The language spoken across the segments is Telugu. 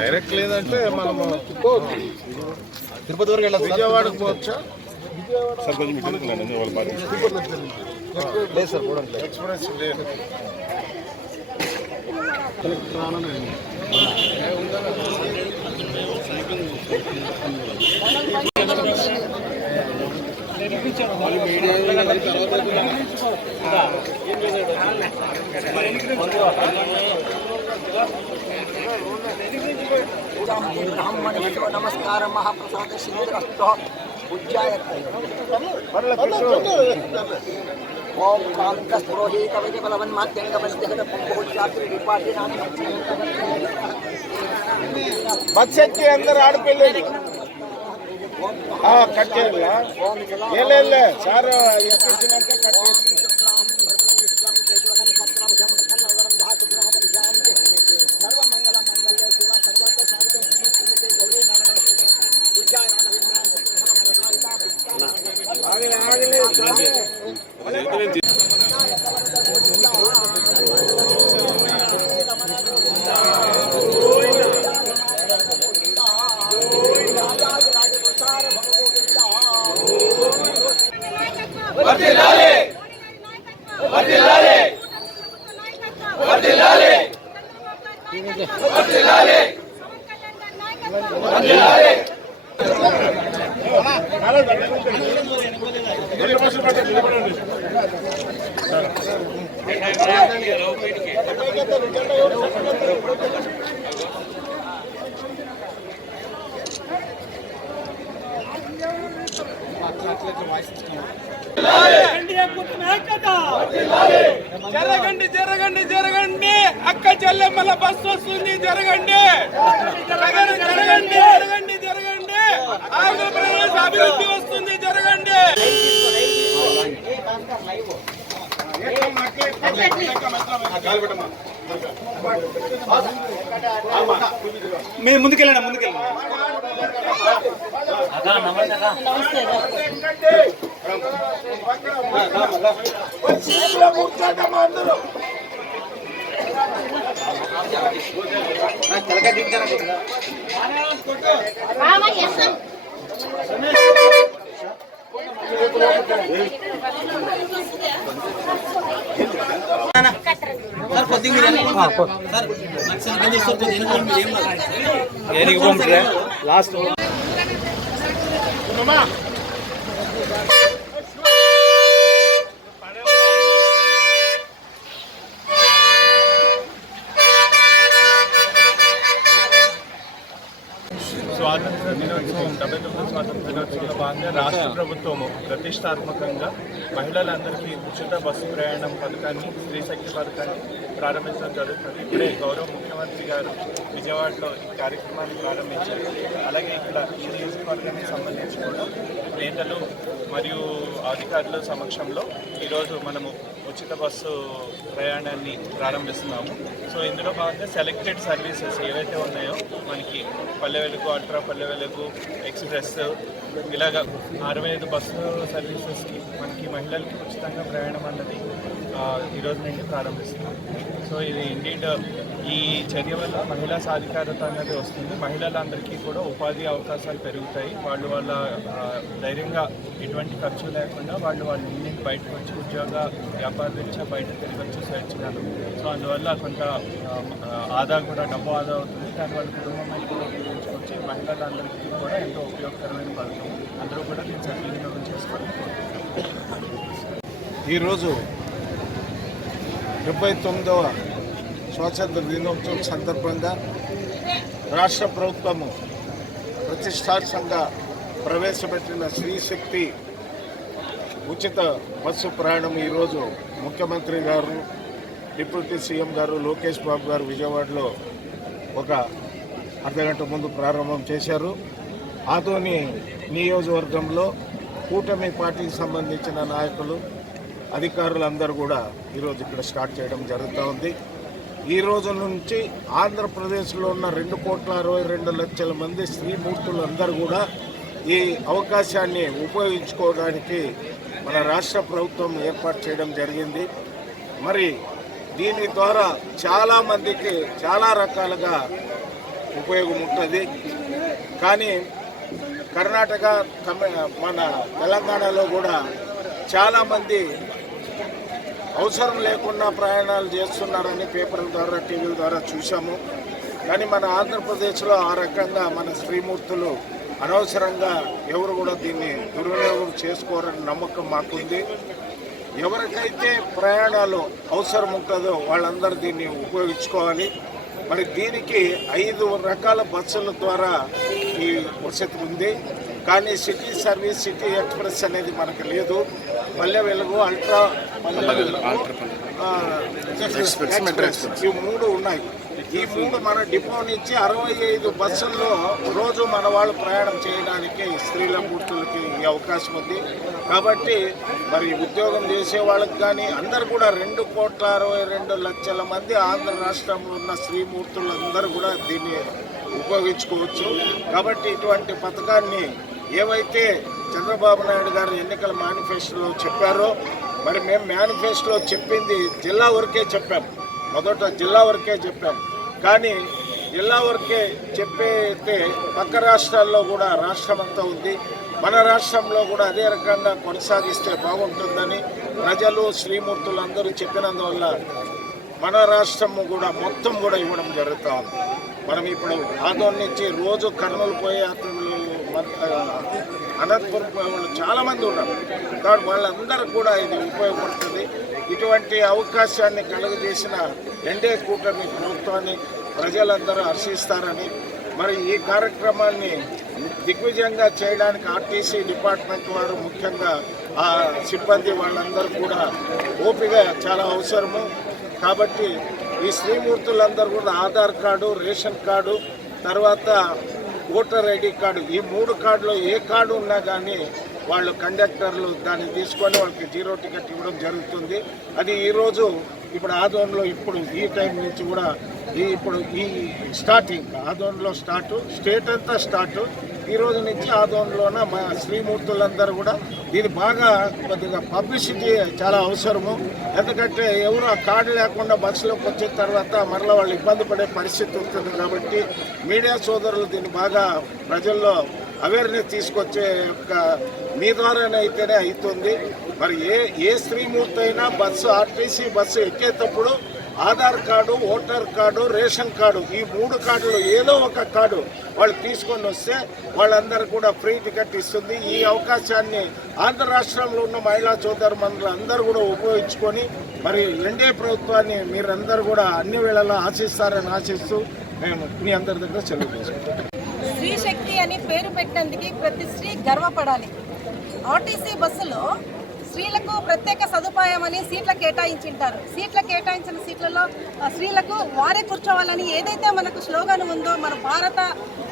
డైరెక్ట్ లేదంటే మనము తిరుపతి వరకు వెళ్ళాలి, విజయవాడకు పోవచ్చా? సార్ కొంచెం లేదు సార్, కూడా ఎక్స్ప్రెస్ లేదు. नमस्कार महाप्रसाद शिविरस्त पूज्याय ओम कांतस्प्रोहि कविते बलवन्मात्यंगमस्तिहत पुंभोज्जाति विपाटिनानि बस के अंदर आड़पिल्लలు కట్ చేయాలా? లే సార్ ఎక్కేసినాక కట్ చేసి జరగండి జరగండి జరగండి, అక్క చెల్లెమ్మల బస్సు వస్తుంది, జరగండి జరగండి జరగండి జరగండి, ఆంధ్రప్రదేశ్ అభివృద్ధి వస్తుంది, జరగండి. మీరు ముందుకెళ్ళండి, ముందుకెళ్ళండి. లాస్ట్ స్వాతంత్ర దినోత్సవం 79వ స్వాతంత్ర దినోత్సవంలో భాగంగా రాష్ట్ర ప్రభుత్వము ప్రతిష్టాత్మకంగా మహిళలందరికీ ఉచిత బస్సు ప్రయాణం పథకాన్ని, స్త్రీశక్తి పథకాన్ని ప్రారంభించడం జరుగుతుంది. ఇప్పుడే గౌరవ ముఖ్యమంత్రి గారు విజయవాడలో ఈ కార్యక్రమాన్ని ప్రారంభించారు. అలాగే ఇక్కడ ఈ నియోజకవర్గానికి సంబంధించి కూడా నేతలు మరియు అధికారుల సమక్షంలో ఈరోజు మనము ఉచిత బస్సు ప్రయాణాన్ని ప్రారంభిస్తున్నాము. సో ఇందులో భాగంగా సెలెక్టెడ్ సర్వీసెస్ ఏవైతే ఉన్నాయో మనకి పల్లె వెలుగు, అల్ట్రా పల్లె వెలుగు, ఎక్స్ప్రెస్, ఇలాగా 65 బస్సు సర్వీసెస్కి మనకి మహిళలకి ఉచితంగా ప్రయాణం అన్నది ఈరోజు నుండి ప్రారంభిస్తున్నాం. సో ఇది ఇండీడ్ ఈ చర్య వల్ల మహిళా సాధికారత అనేది వస్తుంది. మహిళలందరికీ కూడా ఉపాధి అవకాశాలు పెరుగుతాయి. వాళ్ళు వాళ్ళ ధైర్యంగా ఎటువంటి ఖర్చు లేకుండా వాళ్ళ ఇంటికి బయటకు వచ్చి ఉద్యోగ వ్యాపార రీత్యా బయట తిరగచ్చు స్వేచ్ఛగాను. సో అందువల్ల కొంత ఆదా కూడా డబ్బు ఆదా అవుతుంది. దానివల్ల కుటుంబం అయితే ఉపయోగించుకొచ్చి మహిళలందరికీ కూడా ఎంతో ఉపయోగకరమైన పథకం. అందరూ కూడా నేను సద్వినియోగం చేసుకోవాలని కోరుకుంటున్నాను. ఈరోజు 79వ స్వాతంత్ర దినోత్సవం సందర్భంగా రాష్ట్ర ప్రభుత్వము ప్రతిష్టాత్మకంగా ప్రవేశపెట్టిన స్త్రీశక్తి ఉచిత బస్సు ప్రయాణం ఈరోజు ముఖ్యమంత్రి గారు, డిప్యూటీ సీఎం గారు లోకేష్ బాబు గారు విజయవాడలో ఒక అర్ధగంట ముందు ప్రారంభం చేశారు. ఆదోని నియోజకవర్గంలో కూటమి పార్టీకి సంబంధించిన నాయకులు, అధికారులందరూ కూడా ఈరోజు ఇక్కడ స్టార్ట్ చేయడం జరుగుతూ ఉంది. ఈ రోజు నుంచి ఆంధ్రప్రదేశ్లో ఉన్న 2,62,00,000 మంది స్త్రీమూర్తులు అందరూ కూడా ఈ అవకాశాన్ని ఉపయోగించుకోవడానికి మన రాష్ట్ర ప్రభుత్వం ఏర్పాటు చేయడం జరిగింది. మరి దీని ద్వారా చాలామందికి చాలా రకాలుగా ఉపయోగం ఉంటుంది. కానీ కర్ణాటక మన తెలంగాణలో కూడా చాలామంది అవసరం లేకుండా ప్రయాణాలు చేస్తున్నారని పేపర్ల ద్వారా టీవీల ద్వారా చూసాము. కానీ మన ఆంధ్రప్రదేశ్లో ఆ రకంగా మన శ్రీమూర్తులు అనవసరంగా ఎవరు కూడా దీన్ని దుర్వినియోగం చేసుకోరని నమ్మకం మాకుంది. ఎవరికైతే ప్రయాణాలు అవసరం ఉంటుందో వాళ్ళందరూ దీన్ని ఉపయోగించుకోవాలి. మరి దీనికి 5 రకాల బస్సుల ద్వారా ఈ వసతి ఉంది. కానీ సిటీ సర్వీస్, సిటీ ఎక్స్ప్రెస్ అనేది మనకు లేదు. పల్లె వెలుగు, అల్ట్రా పల్లె వెలుగు, ఎక్స్ప్రెస్ ఈ 3 ఉన్నాయి. ఈ 3 మన డిపో నుంచి 65 బస్సుల్లో రోజు మన వాళ్ళు ప్రయాణం చేయడానికి స్త్రీల మూర్తులకి ఈ అవకాశం ఉంది. కాబట్టి మరి ఉద్యోగం చేసే వాళ్ళకి కానీ అందరు కూడా 2,62,00,000 మంది ఆంధ్ర రాష్ట్రంలో ఉన్న స్త్రీమూర్తులందరూ కూడా దీన్ని ఉపయోగించుకోవచ్చు. కాబట్టి ఇటువంటి పథకాన్ని ఏవైతే చంద్రబాబు నాయుడు గారు ఎన్నికల మేనిఫెస్టోలో చెప్పారో, మరి మేము మేనిఫెస్టోలో చెప్పింది జిల్లా వరకే చెప్పాం. మొదట జిల్లా వరకే చెప్పాం. కానీ జిల్లా వరకే చెప్పేస్తే పక్క రాష్ట్రాల్లో కూడా రాష్ట్రం అంతా ఉంది. మన రాష్ట్రంలో కూడా అదే రకంగా కొనసాగిస్తే బాగుంటుందని ప్రజలు, శ్రీమూర్తులు అందరూ చెప్పినందువల్ల మన రాష్ట్రం కూడా మొత్తం కూడా ఇవ్వడం జరుగుతూ ఉంది. మనం ఇప్పుడు ఆదోన్ నుంచి రోజు కర్నూలు పోయే యాత్రలు, అనంతపురం పోయే వాళ్ళు చాలామంది ఉన్నారు. కాబట్టి వాళ్ళందరూ కూడా ఇది ఉపయోగపడుతుంది. ఇటువంటి అవకాశాన్ని కలుగజేసిన ఎన్డీఏ కూటమి ప్రభుత్వాన్ని ప్రజలందరూ హర్షిస్తారని, మరి ఈ కార్యక్రమాన్ని దిగ్విజయంగా చేయడానికి ఆర్టీసీ డిపార్ట్మెంట్ వారు ముఖ్యంగా ఆ సిబ్బంది వాళ్ళందరూ కూడా ఓపిక చాలా అవసరము. కాబట్టి ఈ శ్రీమూర్తులందరూ కూడా ఆధార్ కార్డు, రేషన్ కార్డు, తర్వాత ఓటర్ ఐడి కార్డు, ఈ 3 కార్డులో ఏ కార్డు ఉన్నా కానీ వాళ్ళు కండక్టర్లు దాన్ని తీసుకొని వాళ్ళకి 0 టికెట్ ఇవ్వడం జరుగుతుంది. అది ఈరోజు ఇప్పుడు ఆదోన్లో ఇప్పుడు ఈ టైం నుంచి కూడా ఇప్పుడు ఈ స్టార్టింగ్ ఆదోన్లో స్టేట్ అంతా స్టార్ట్. ఈ రోజు నుంచి ఆదోన్లోన మా శ్రీమూర్తులందరూ కూడా దీన్ని బాగా కొద్దిగా పబ్లిసిటీ చాలా అవసరము. ఎందుకంటే ఎవరు ఆ కార్డు లేకుండా బస్సులోకి వచ్చిన తర్వాత మరలా వాళ్ళు ఇబ్బంది పడే పరిస్థితి ఉంటుంది. కాబట్టి మీడియా సోదరులు దీన్ని బాగా ప్రజల్లో అవేర్నెస్ తీసుకొచ్చే యొక్క మీ ద్వారానే అయితేనే అవుతుంది. మరి ఏ స్త్రీమూర్తి అయినా ఆర్టీసీ బస్సు ఎక్కేటప్పుడు Aadhaar card, voter card, ration card, ఈ 3 కార్డులు ఏదో ఒక కార్డు వాళ్ళు తీసుకొని వస్తే వాళ్ళందరూ కూడా ఫ్రీ టికెట్ ఇస్తుంది. ఈ అవకాశాన్ని ఆంధ్ర రాష్ట్రంలో ఉన్న మహిళా సోదరుమణులు అందరూ కూడా ఉపయోగించుకొని మరి ఎన్డీఏ ప్రభుత్వాన్ని మీరందరూ కూడా అన్ని వేళలా ఆశిస్తారని ఆశిస్తూ నేను మీ అందరి దగ్గర సెలవు తీసుకుంటాను. స్త్రీ శక్తి అని పేరు పెట్టినందుకు ప్రతి స్త్రీ గర్వపడాలి. ఆర్టీసీ బస్సులో స్త్రీలకు ప్రత్యేక సదుపాయం అని సీట్ల కేటాయించింటారు. కేటాయించిన సీట్లలో స్త్రీలకు వారే కూర్చోవాలని ఏదైతే మనకు స్లోగన్ ఉందో మన భారత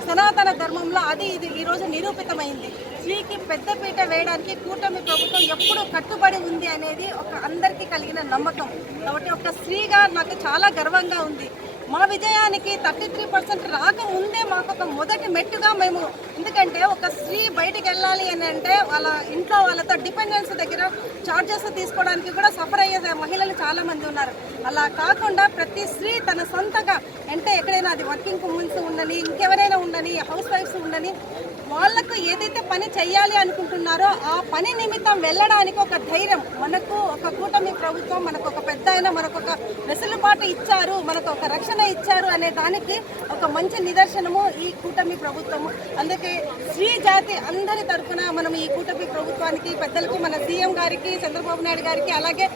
సనాతన ధర్మంలో అది ఇది ఈరోజు నిరూపితమైంది. స్త్రీకి పెద్దపీట వేయడానికి కూటమి ప్రభుత్వం ఎప్పుడు కట్టుబడి ఉంది అనేది ఒక అందరికీ కలిగిన నమ్మకం. కాబట్టి ఒక స్త్రీగా నాకు చాలా గర్వంగా ఉంది. మా విజయానికి 33% రాకముందే మాకు ఒక మొదటి మెట్టుగా మేము, ఎందుకంటే ఒక స్త్రీ బయటికి వెళ్ళాలి అని అంటే వాళ్ళ ఇంట్లో వాళ్ళతో డిపెండెన్స్ దగ్గర చార్జెస్ తీసుకోవడానికి కూడా సఫర్ అయ్యే మహిళలు చాలామంది ఉన్నారు. అలా కాకుండా ప్రతి స్త్రీ తన సొంతగా అంటే ఎక్కడైనా అది వర్కింగ్ ఉమెన్స్ ఉండని, ఇంకెవరైనా ఉండని, హౌస్ వైఫ్స్ ఉండని, వాళ్లకు ఏదైతే పని చేయాలి అనుకుంటున్నారో ఆ పని నిమిత్తం వెళ్ళడానికి ఒక ధైర్యం మనకు ఒక కూటమి ప్రభుత్వం, మనకు ఒక పెద్ద అయినా మనకు ఒక వెసులుబాటు ఇచ్చారు, మనకు ఒక రక్షణ ఇచ్చారు అనే దానికి ఒక మంచి నిదర్శనము ఈ కూటమి ప్రభుత్వము. అందుకే స్త్రీ జాతి అందరి తరఫున మనం ఈ కూటమి ప్రభుత్వానికి, పెద్దలకు, మన సీఎం గారికి, చంద్రబాబు నాయుడు గారికి, అలాగే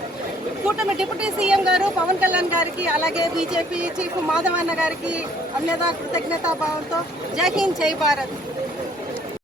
కూటమి డిప్యూటీ సీఎం గారు పవన్ కళ్యాణ్ గారికి, అలాగే బీజేపీ చీఫ్ మాధవన్న గారికి అన్యదా కృతజ్ఞతాభావంతో జై హింద్, జై భారత్.